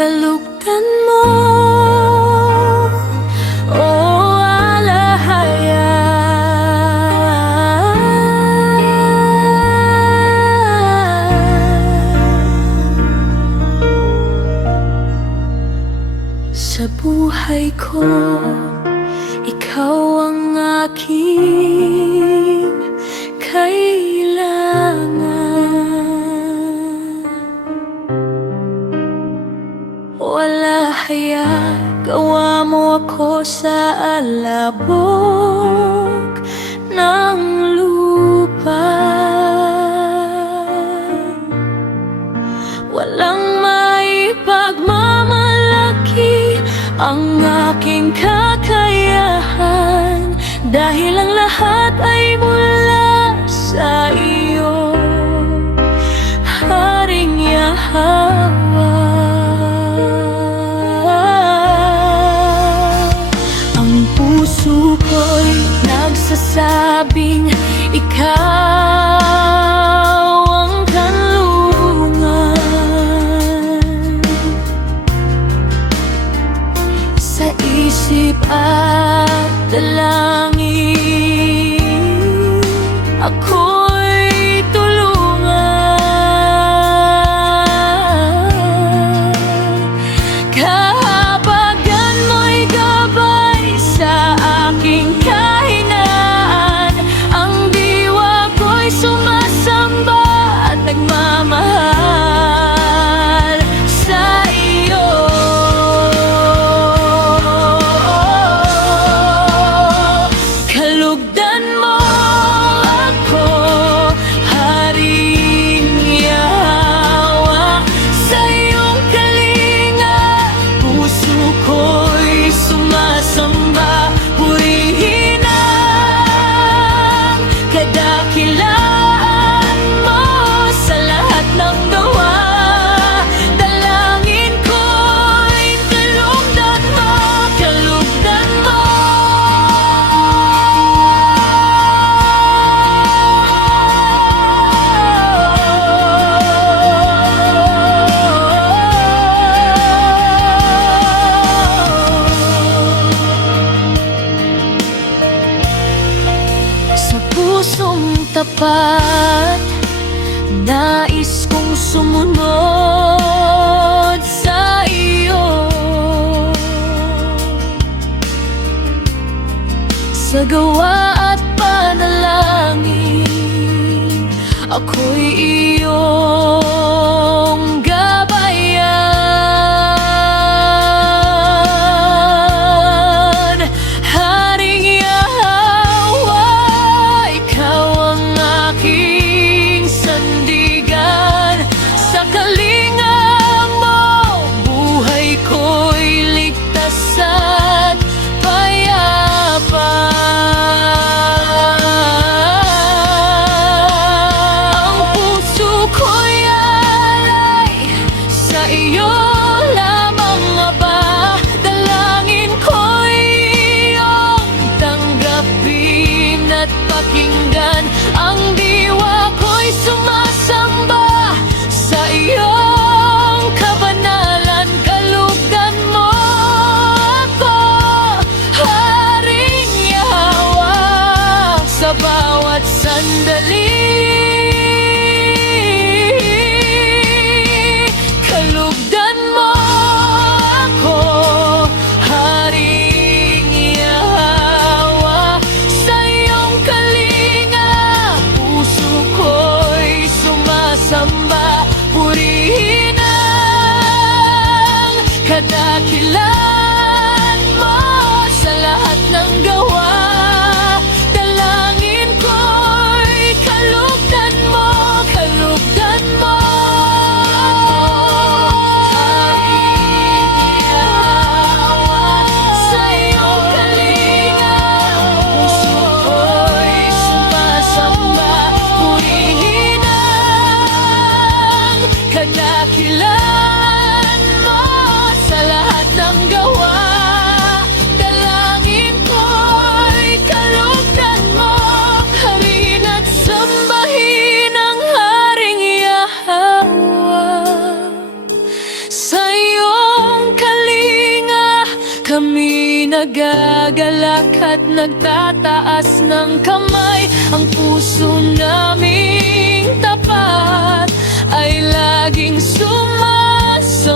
Kalugdan mo, o alahaya, sa buhay ko, ikaw ang aking kailangan. Wala haya, gawa mo ako sa alabok ng lupa. Walang maipagmamalaki ang aking kakayahan, dahil ang lahat ay mula sa iyo, Haring Yahweh. Puso ko'y nagsasabing ikaw ang kanlungan. Sa isip at dalangin ako'y tulungan. Kahabagan mo'y gabay sa aking kahinaan, ang diwa ko'y sumasamba at nagmamahal sa iyo. Kalugdan mo ako, Haring Yahweh, sa iyong kalinga puso ko'y sumasamba. Purihin ang kadakilaan mo sa lahat ng gawa. Dalangin ko'y kalugdan mo, kalugdan mo. Sa pusong tapat, nais kong sumunod sa iyo. Sa gawa at panalangin, ako'y iyong gabayan. Haring Yahweh, ikaw ang aking sandigan. Sa kalinga mo, buhay ko'y ligtas at payapa. Ang puso ko'y alay sa iyo lamang, Aba. Dalangin ko'y iyong tanggapin at pakinggan, ang diwa ko'y sumasamba sa iyong kabanalan. Kalugdan mo ako, Haring Yahweh, sa bawat sandali. Kalugdan mo ako, Haring Yahweh, sa iyong kalinga puso ko'y sumasamba. Purihin ang kadakilaan mo sa lahat ng gawa. Dalangin ko'y kalugdan mo, kalugdan mo. Haring Yahweh, sa iyong kalinga puso ko'y sumasamba. Purihin ang kadakilaan mo sa lahat ng gawa. kami nagagalak at nagtataas ng kamay. Ang puso naming tapat ay laging sumasamba